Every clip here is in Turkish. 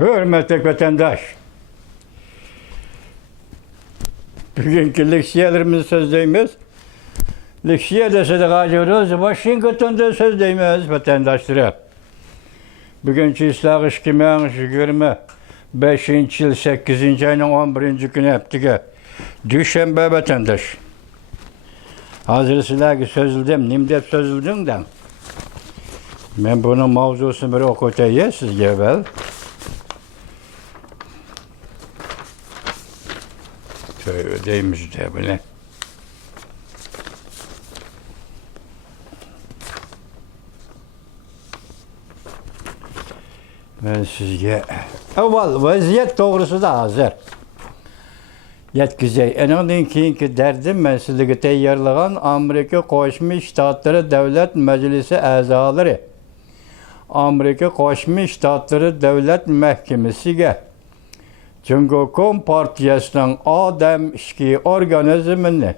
Hürmetli vatandaş, bugünkü leksiyelerimizi sözdeyimiz, leksiye dese de kaçıyoruz, Washington'da sözdeyimiz vatandaşlara. Bugünkü ıslah işkimen 25. yıl 8. ayının 11. günü heptiki. Düşenbe vatandaş. Hazır silahı sözüldüm, nimdep sözüldüm de. Ben bunun mavzusunu bir okutayım sizce evvel. Öyleymiş de böyle. Ben sizce evvel vaziyet doğrusu da hazır. Yetkizey. Enondan keyinki derdim ben sizlere teyyarlagan Amerika Koşmuş Ştatları Devlet Meclisi azaları. Amerika Koşmuş Ştatları Devlet Mahkemesi'ge Cumhuriyet Partiyasının adam işki organizmini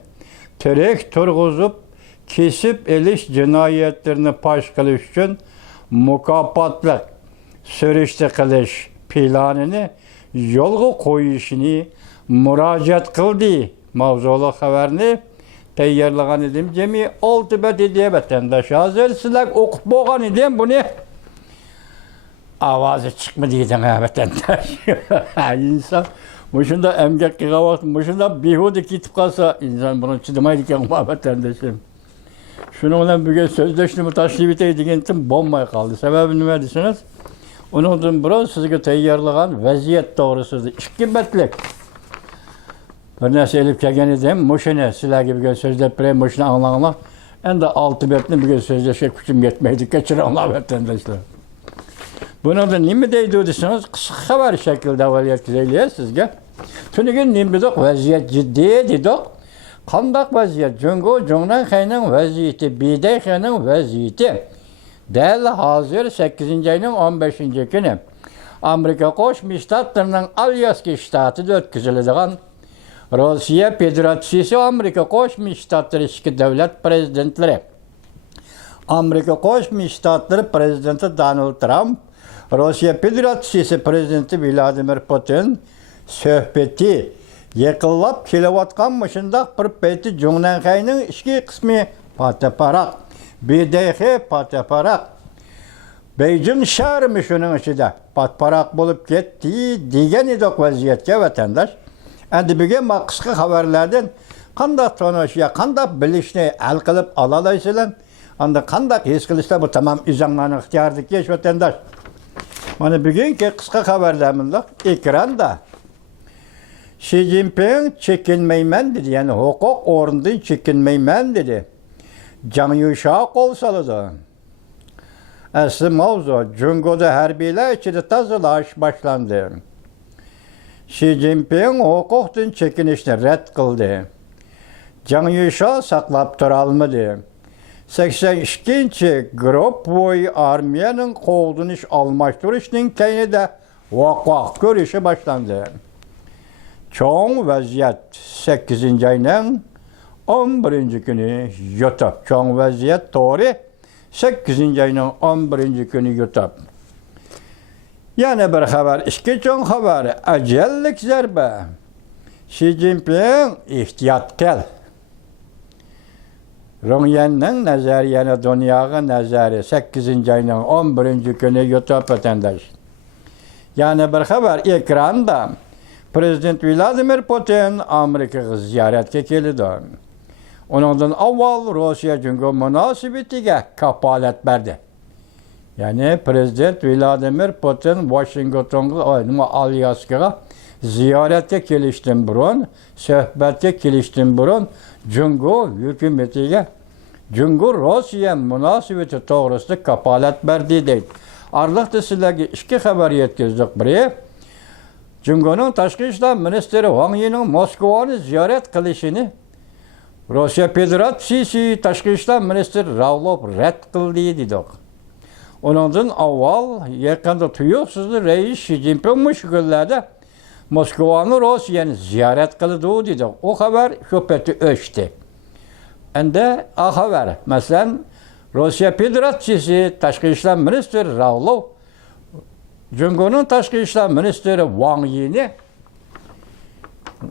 terek turguzup kesip eliş cinayetlerini paş kılış için mukapatlık sürüşte kılış planını yolga koyuşunu müracaat kıldı. Mavzulu haberini teyyarlagan edim. Cemi 6 bet ediye vatandaş hazır sizler okup boğan edim bunu. Avazı çıkmadıydı vatandaş. İnsan muşunda emgek kıvavat, muşunda bihudu kitip kalsa insan bunu çıdımaydı ki vatandaşım. Şununla bugün sözleştiğimi taşlayıp eteydim bombaya kaldı. Sebebini verdiniz. Onun biraz sizge teyyarlagan vaziyet doğrusudur. İki betlik. Bir nesi elip kegen edeyim, muşine silah gibi sözler birey muşine anlağına. En de 6 betli bir sözleşe küçüm yetmeydi. Geçirenler vatandaşlar. Bunu da nimi deydiyorsunuz? Kısa haber şekilde valiyet güzelliğe sizge. Tünügün nimi dedik, vaziyet ciddi dedik. Kandak vaziyet, Cungan Xey'nin vaziyeti, Bidey Xey'nin vaziyeti. Değerli hazır 8. ayının 15. günü. Amerika Koşmuş Ştatlarının Alyaska Ştatı'da ötküzülüdüğün Rusya Federasyonu Amerika Koşmuş Ştatları iki devlet prezidentleri. Amerika Koşmuş Ştatları Prezidenti Donald Trump, Rusya Federasyonu Prezidenti Vladimir Putin söhbeti yakınlap kilovatkanmışında bir peti Cungan Xey'nin iki kısmı pateparak, BDH pateparak, Beijing şehri şunun içinde patparak bulup gitti diyen idik vaziyetke vatandaş. Endi bugün kısa haberlerden kandak tanışıya, kandak bilişini el kılıp alalaysılan, anda kandak his kılışta bu tamam izanlarını ihtiyardık geç vatandaş. Bana bugünkü kısa haberlerimde ekranda Xi Jinping çekinmeymen dedi, yani hukuk orundan çekinmeymen dedi. Can Yuşa kol salıdı. Aslı mavzu, Cungo'da harbiler içinde tazılaş başlandı. Xi Jinping hukuktan çekinişini red kıldı. Can Yuşa saklap duralmadı. 82. Grup boyu armiyanın kovduniş almıştırışının kayını da vakvak görüşü başlandı. Çoğun vaziyet 8. ayının 11. günü YouTube. Çoğun vaziyet doğru 8. ayının 11. günü YouTube. Yani bir haber, iki çoğun haber, acellik zerbe. Xi Jinping ihtiyat kel. Rungyen'nin nazarı, yani dünyanın nazarı 8. ayının 11. günü YouTube vatandaş. Yani bir haber, ekranda Prezident Vladimir Putin Amerika'ya ziyaretke geldi. Ondan avval Rusya Cumhuriyeti münasebetiga kapolat berdi. Yani Prezident Vladimir Putin Washingtonga Alyaskaga ziyaretke kelishdan burun, suhbatga kelishdan burun Cumhuriyet hükümetiga Cumhuriyet-Rusya münasebeti to'g'risida kapolat berdi deydi. Arlıqda sizlarga iki haber yetkazdik. Biri Cumhuriyet'in Tashqi ishlar ministri Wang Yi'nin Moskovani ziyorat qilishini Rusya Federasyonu Tashqi ishlar ministri Ravlov rad qildi dedik. Ondan avval yakında tuyuqsizli reis Xi Jinping şu günlerde Moskovani Rusya'nı ziyaret qildi dedik. O haber şöpeti öçtü. Ende a haber, mesela Rusya Federasyonu Tashqi ishlar ministri Ravlov Cungo'nun Tashqi ishlar ministri Wang Yi'ni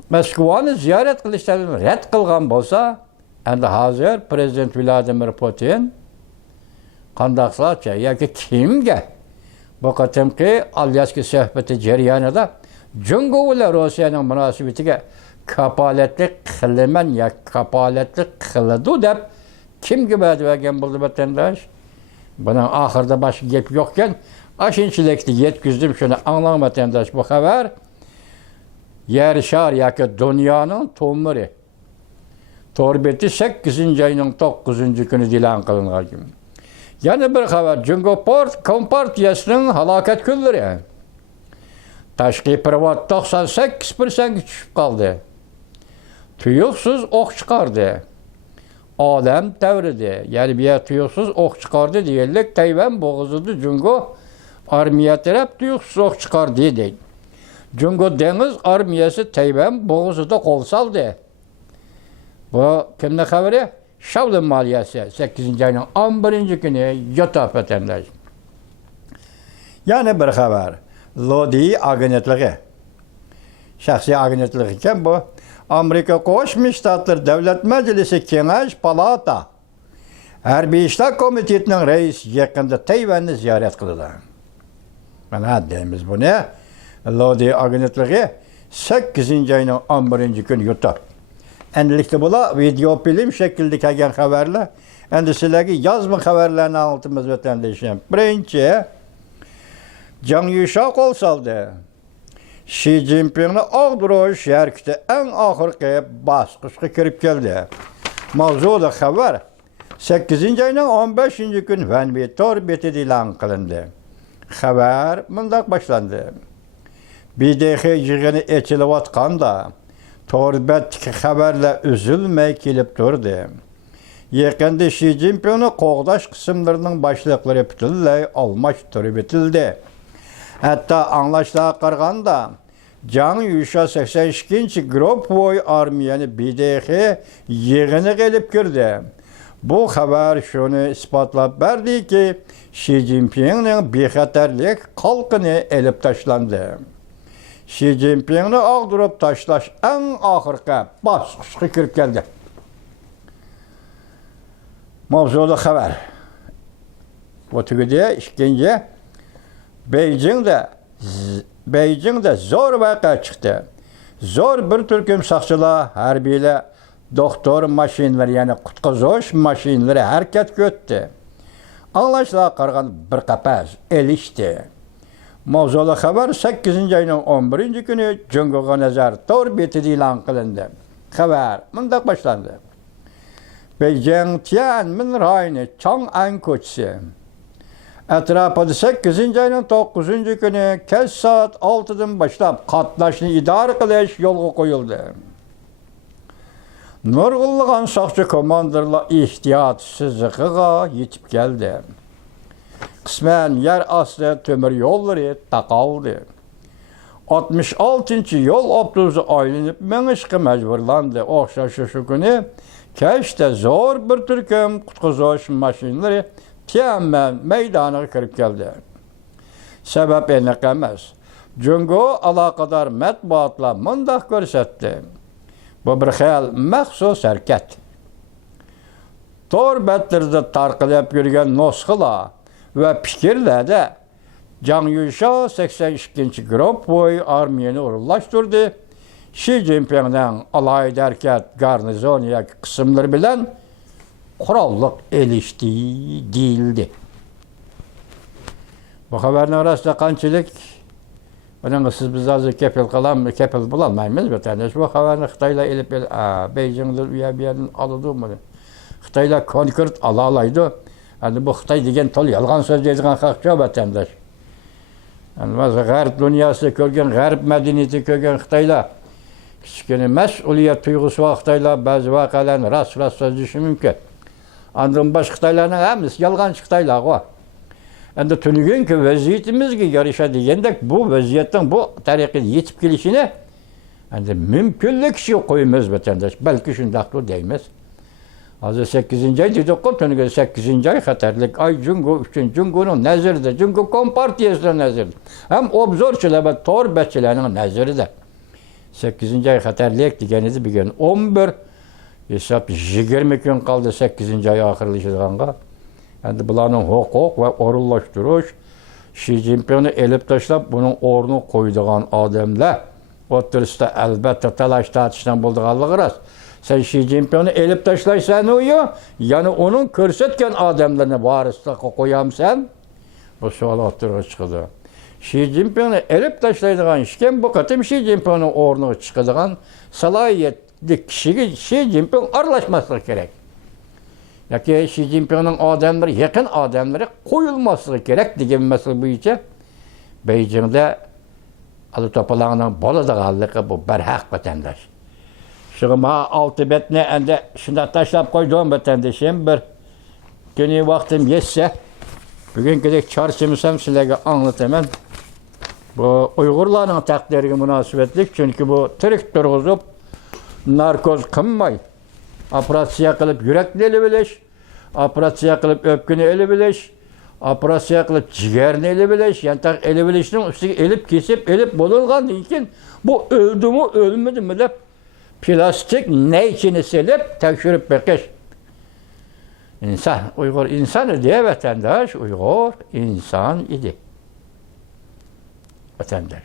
Moskvani ziyorat qilishlarini rad qilgan bo'lsa, endi hozir prezident Vladimir Putin qandaqlarcha yoki kimga bu qatimki Alyaska suhbati jarayonida Jungo bilan Rossiyaning munosabatiga kapolatlik qilaman yoki kapolatlik qiladi deb kimga va'dagan bo'ldi vatandosh? Buning oxirida boshqa gap yo'qkan, ashunchalikni yetkazdim, shuni anglang vatandosh. Bu xabar yer shar yoki dunyoning tomiri. To'rbeti 8-oyning 9-kuni e'lon qilingan. Yana bir xabar, Jungo Kompartiyasining halokat kunlari. Tashqi privat 98% tushib qoldi. Tuyuqsiz o'q chiqardi. Odam davrida, ya'ni bir tuyuqsiz o'q chiqardi deyillik, Tayvan bo'g'izida Jungo armiya taraf tuyuqsiz o'q chiqardi deydi. Jungo dengiz armiyasi Tayvan bo'g'izida qo'l soldi. Bu kimning xabari? Shavlin maliyasi 8-oyning 11-kuni yotib vatandosh. Yana bir xabar. Lodi agentligi. Shaxsiy agentlik ekan bu. Amerika Qo'shma Shtatlar Davlat Majlisi Kengash palata Harbiy ishlar komitetining raisi yaqinda Tayvanni ziyorat qildi. Mana deymiz buni. Lodi agentligi 8-oyning 11-kuni yutib. Endilikda bular video film shaklida kelgan xabarlar. Endi sizlarga yozma xabarlarni anlatamiz vatandoshim. Birinchi, Jiang Yusha qo'l soldi. Xi Jinpingni og'dirish harakati eng oxirgi bosqichga kirib keldi. Mavzuda xabar 8-oyning 15-kuni Vanvitor betida e'lon qilindi. Xabar bunday boshlandi. BDX yig'ini echilayotganda to'rbetdagi xabarlar uzilmay kelib turdi. Yaqinda Xi Jinpingni qo'g'dash qismlarining boshliqlari butunlay almashtirib etildi. Hatta anglashlar qaraganda Jiang Yusha 82-Gruppoy armiyani BDX yig'ini kelib kirdi. Bu xabar shuni isbotlab berdiki, Xi Jinpingning bexatarlik qalqini elib tashlandi. Xi Jinpingni og'dirib tashlash eng oxirgi bosqichga kirib keldi. Mavzuda xabar. Bu tugida ikkinchi Beijingda zo'r voqea chiqdi. Zo'r bir turkum soqchilar, harbiylar, doktor mashinalari, ya'ni qutqizish mashinalari harakatga o'tdi. Anglashlar qaraganda bir qapas elishdi. Mavzuda xabar 8-oyning 11-kuni Jungoga nazar tor betida e'lon qilindi. Xabar bunday boshlandi. Beijing Tiananmen rayoni Chang'an ko'chasi. Atrofida 8-oyning 9-kuni kech soat 6dan boshlab qatnashni idora qilish yo'lga qo'yildi. Nurg'unlagan soqchi komandirlar ehtiyot siziqiga yetib keldi. Qismen yer astı tömür yolları taqaldı. 66-yol avtobusu aylanıp menişqe mecburlandı. O'xshash shu kuni kechda zo'r bir turkum qutqizish mashinalari Tiananmen maydoniga kirib keldi. Sabab aniq emas. Jungo aloqador matbuotlar mundaq ko'rsatdi. Bu bir xil maxsus harakat. Tor betlarda tarqalib yurgan nusxalar ve fikirlerde Jiang Yusha 82-Gruppoy armiyani o'rinlashtirdi. Xi Jinpingning alayida harakat garnizoni yoki qismlari bilan qurolliq elishdi deyildi. Bu xabarning orasida qanchalik buning siz biz hozir kepil bo'lolmaymiz vatandosh. Bu xabarni Xitoylar elib Beijingda u yerdan oladi. Xitoylar konkret ola oladi. Yani bu Xitoy degan tol yolg'on so'z deydigan xalqcha vatandosh. Yani g'arb dunyosida ko'rgan, g'arb madaniyati ko'rgan Xitoylar kichkina mas'uliyat tuyg'usi va Xitoylar ba'zi voqealarni rost so'zlashi mumkin. Andan boshqa Xitoylarning hammasi yolg'onchi Xitoylar bor. Endi tunugunki vaziyatimizga yarasha degandek bu vaziyatdan bu tariqada yetib kelishini endi mumkinlik shu qo'yamiz vatandosh. Balki shundaqdir deymiz. Hazır 8. ay dedik ki, tönüge 8. ay xatarlik ay Cungo, 3. Cungo'nun nezirdi. Cungo Kompartiyası'nın nezirdi. Hem obzorçular ve tor betçilerinin nezirdi. 8. ay xatarlik degenizi bir gün 11 hesap 20 gün kaldı 8. ay ahırlaşıdığanğa. Yani bularının hukuk ve orullaştırış Xi Jinping'i elip taşlap bunun orunu koyduğun adamlar oturuşta elbette talaş tartıştan bulduğanlığı rast. Sen Xi Jinping'i elip taşlaysan uyuyor, yani onun körsetken adamlarını varısla koyamsan, bu sual oturuğa çıkıyor. Xi Jinping'i elip taşlaydıgan işken bu katım Xi Jinping'in orunu çıkıdığan salayetli kişiye Xi Jinping arlaşması gerek. Ya ki Xi Jinping'in adamları, yakın adamları koyulması gerek degen mesele bu için Beijing'de adı topalağının boladığı bu berhak vatandaş. Şuna altı betne ende şunda taşlap koyduğum vatandaşım bir günü vaktim yetse bugün gidip çarşımısam sizlere anlatamam. Bu Uygurların takdirine münasebetlik çünkü bu trik durguzup narkoz kınmay. Operasiya kılıp yürekli eli biliş, operasiya kılıp öpkünü eli biliş, operasiya kılıp ciğerini eli biliş, yani tak eli bilişinin üstüne elip kesip elip bulungan için bu öldü mü ölmedi mi de plastik ne içini silip tekşürüp bekleş. İnsan, Uygur insanı diye vatandaş, Uygur insan idi. Vatandaş.